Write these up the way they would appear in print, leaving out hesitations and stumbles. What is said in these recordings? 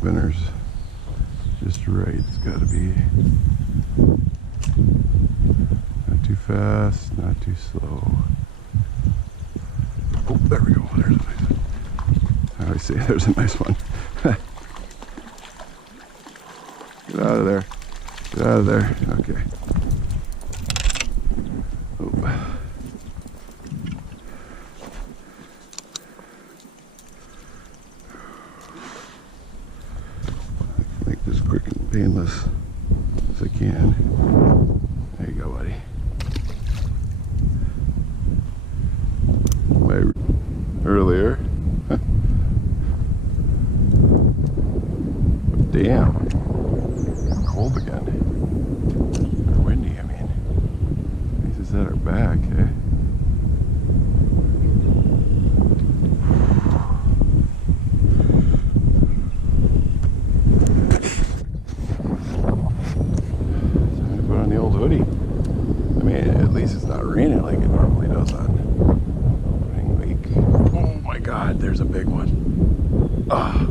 spinner's just right. It's got to be not too fast, not too slow. Oh, there we go. There's a nice one. I always say there's a nice one. Get out of there. Get out of there. Okay. Oh. Make this quick and painless as I can. There you go, buddy. Earlier. Damn. Cold again. Or windy, I mean. At least it's at our back, eh? Time to put on the old hoodie. I mean, at least it's not raining like it normally does on opening week. Oh my God, there's a big one. Ah.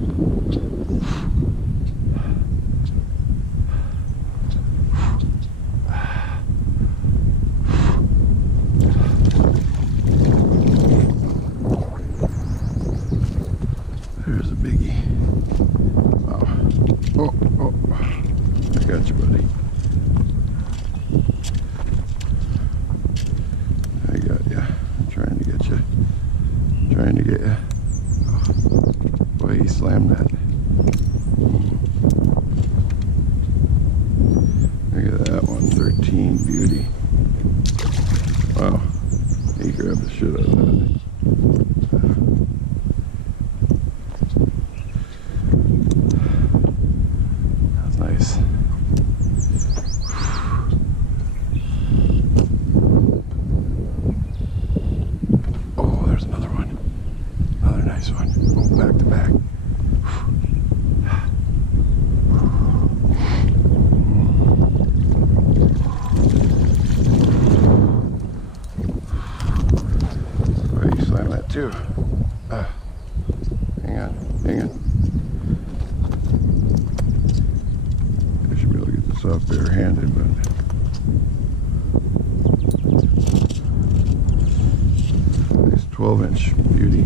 There's a biggie. Wow. Oh, oh. I got you, buddy. I got you. I'm trying to get you. Trying to get you. Oh. Boy, he slammed that. Look at that one. 13 beauty. Wow. He grabbed the shit out of that. That's nice. Oh, there's another one. Another nice one. Oh, back to back. Oh, you slam that too. Hang on, hang on. I should be able to get this off barehanded, but nice 12-inch beauty.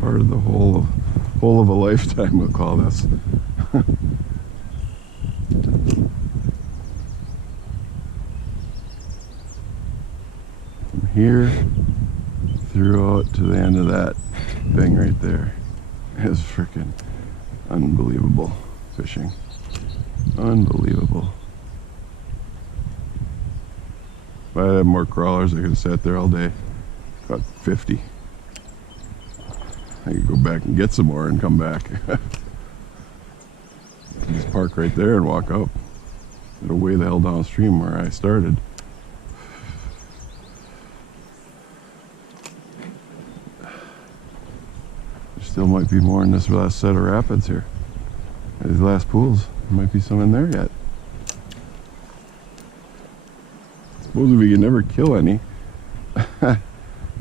Part of the whole of a lifetime, we'll call this. From here through out to the end of that thing right there is freaking unbelievable fishing. Unbelievable. If I had more crawlers, I could have sat there all day. Got 50. I could go back and get some more and come back. Just park right there and walk up. It'll way the hell downstream where I started. There still might be more in this last set of rapids here. These last pools. There might be some in there yet. Suppose if we can never kill any,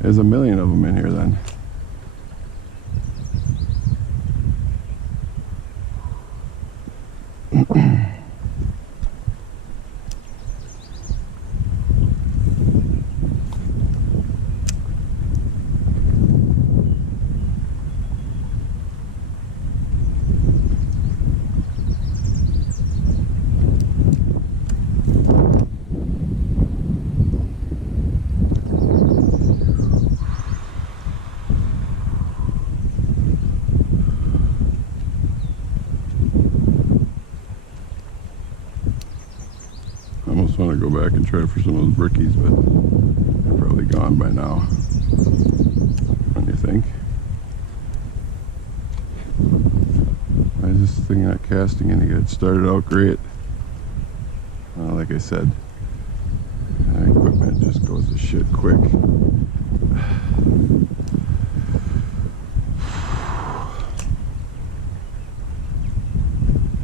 there's a million of them in here then. I almost want to go back and try for some of those brookies, but they're probably gone by now. What do you think? Why is this thing not casting any good? It started out great. Like I said, equipment just goes to shit quick.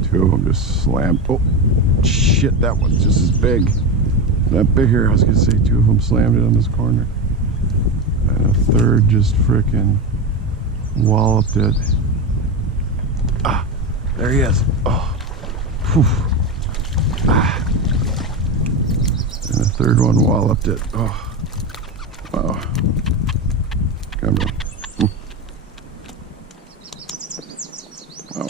Two of them just slammed. Oh, shit, that one's just as big. Not bigger, I was gonna say two of them slammed it on this corner. And a third just frickin' walloped it. Ah, there he is. Oh, whew. Ah. And the third one walloped it. Oh, wow. Come on. Oh.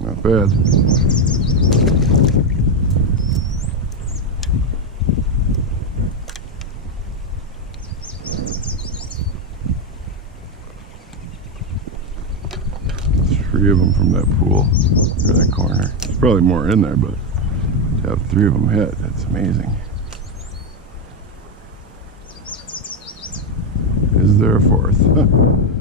Not bad. Three of them from that pool, or that corner. There's probably more in there, but to have three of them hit, that's amazing. Is there a fourth?